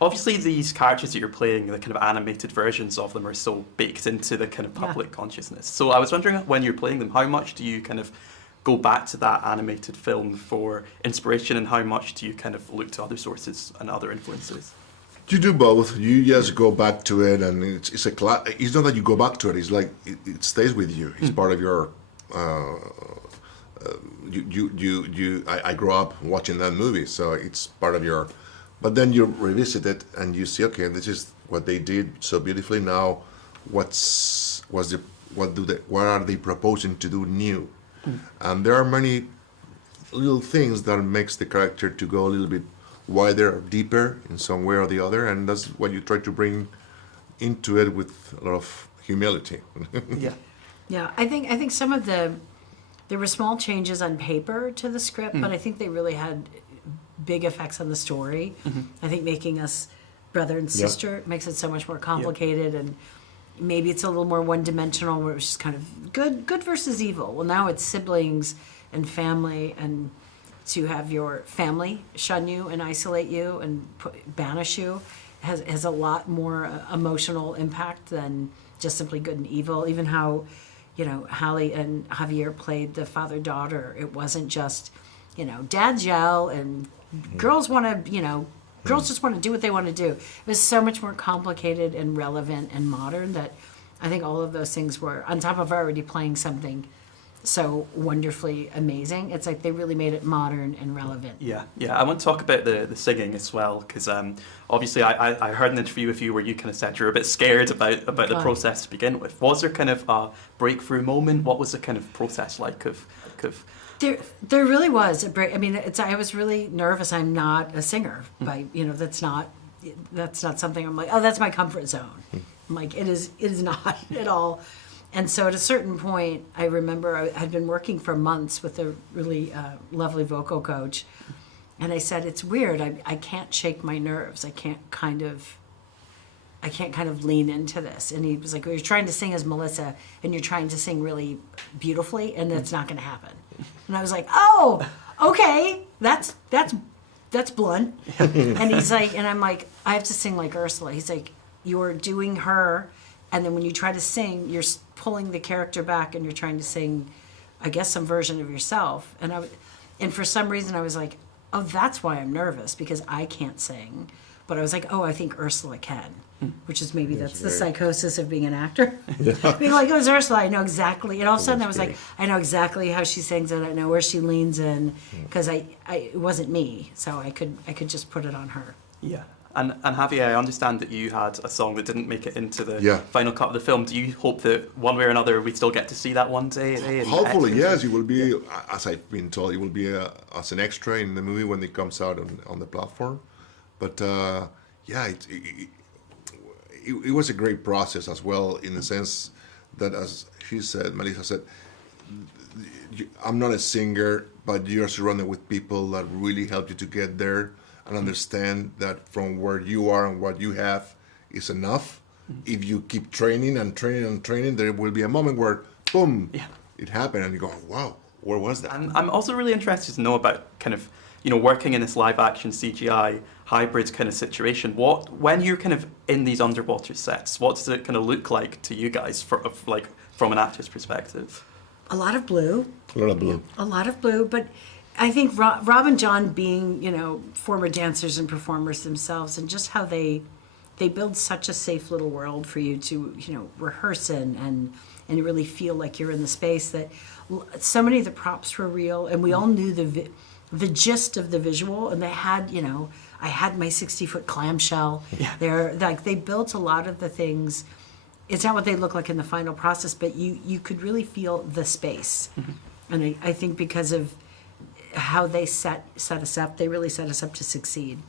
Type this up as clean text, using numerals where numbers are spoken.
obviously these characters that you're playing, the kind of animated versions of them are so baked into the kind of public consciousness. So I was wondering, when you're playing them, how much do you kind of go back to that animated film for inspiration, and how much do you kind of look to other sources and other influences? You do both. You just go back to it, and it's not that you go back to it. It's like it stays with you. It's part of your. I grew up watching that movie, so it's part of your. But then you revisit it and you see, okay, this is what they did so beautifully. Now, what are they proposing to do new? And there are many little things that makes the character to go a little bit wider or deeper in some way or the other, and that's what you try to bring into it with a lot of humility. Yeah. I think some of there were small changes on paper to the script, but I think they really had big effects on the story. I think making us brother and sister makes it so much more complicated, and maybe it's a little more one-dimensional, where it was just kind of good versus evil. Well, now it's siblings and family, and to have your family shun you and isolate you and banish you has a lot more emotional impact than just simply good and evil. Even how, Hallie and Javier played the father-daughter. It wasn't just, dads yell and girls want to, girls just want to do what they want to do. It was so much more complicated and relevant and modern that I think all of those things were, on top of already playing something so wonderfully amazing, it's like they really made it modern and relevant. Yeah. I want to talk about the singing as well, because obviously I heard an interview with you where you kind of said you were a bit scared about the process to begin with. Was there kind of a breakthrough moment? What was the kind of process like of There really was a break. I mean, I was really nervous. I'm not a singer, but that's not something I'm like, oh, that's my comfort zone. I'm like, it is not at all. And so at a certain point, I remember I had been working for months with a really lovely vocal coach, and I said, it's weird. I can't shake my nerves. I can't kind of lean into this. And he was like, well, you're trying to sing as Melissa, and you're trying to sing really beautifully, and that's not going to happen. And I was like, oh, okay, that's blunt. And he's like, and I'm like, I have to sing like Ursula. He's like, you're doing her, and then when you try to sing, you're pulling the character back, and you're trying to sing, I guess, some version of yourself. And for some reason, I was like, oh, that's why I'm nervous, because I can't sing. But I was like, oh, I think Ursula can, which is maybe that's the psychosis of being an actor. Being like, oh, it's Ursula, I know exactly. And all of a sudden I was like, I know exactly how she sings it. I know where she leans in, because it wasn't me. So I could just put it on her. Yeah. And Javier, I understand that you had a song that didn't make it into the final cut of the film. Do you hope that one way or another we still get to see that one day? Hopefully, yes. You will be, as I've been told, you will be as an extra in the movie when it comes out on the platform. But it was a great process as well, in the sense that, as she said, Melissa said, I'm not a singer, but you're surrounded with people that really help you to get there and understand that from where you are and what you have is enough. If you keep training and training and training, there will be a moment where, boom, it happened, and you go, wow, where was that? And I'm also really interested to know about kind of, working in this live-action CGI hybrid kind of situation. When you're kind of in these underwater sets, what does it kind of look like to you guys, from an actor's perspective? A lot of blue. A lot of blue, but I think Rob and John being, former dancers and performers themselves, and just how they build such a safe little world for you to, rehearse in and really feel like you're in the space, that so many of the props were real, and we all knew the gist of the visual, and they had, I had my 60-foot clamshell. They built a lot of the things. It's not what they look like in the final process, but you could really feel the space. And I think because of how they set us up, they really set us up to succeed.